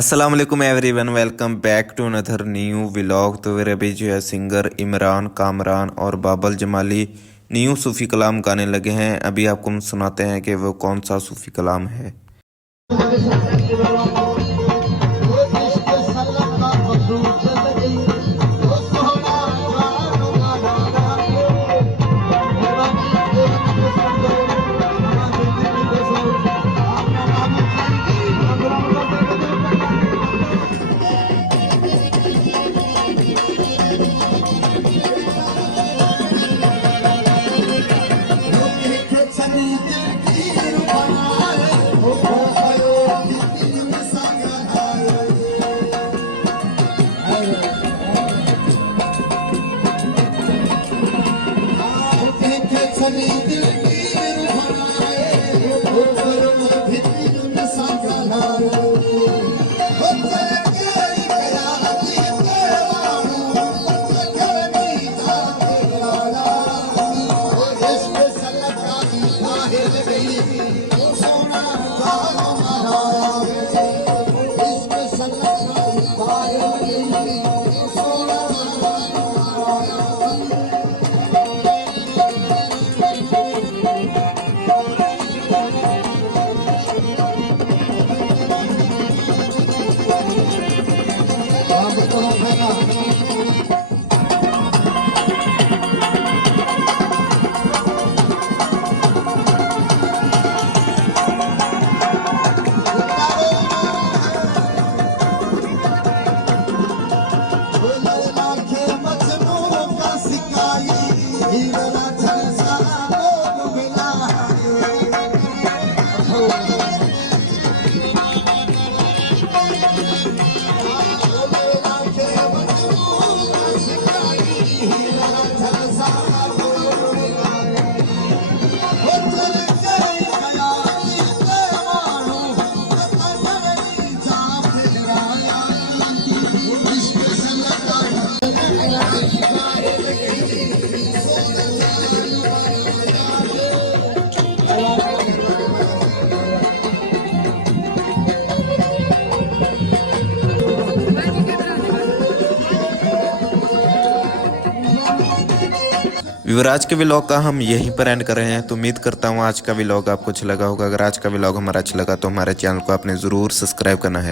अस्सलाम वालेकुम everyone, welcome back to another new vlog. तो मेरे अभी जो है सिंगर इमरान कामरान और बाबल जमाली न्यू सूफ़ी कलाम गाने लगे हैं। अभी आपको हम सुनाते हैं कि वो कौन सा सूफ़ी कलाम है। युवराज के व्लॉग का हम यहीं पर एंड कर रहे हैं। तो उम्मीद करता हूँ आज का व्लॉग आपको अच्छा लगा होगा। अगर आज का व्लॉग हमारा अच्छा लगा तो हमारे चैनल को आपने ज़रूर सब्सक्राइब करना है।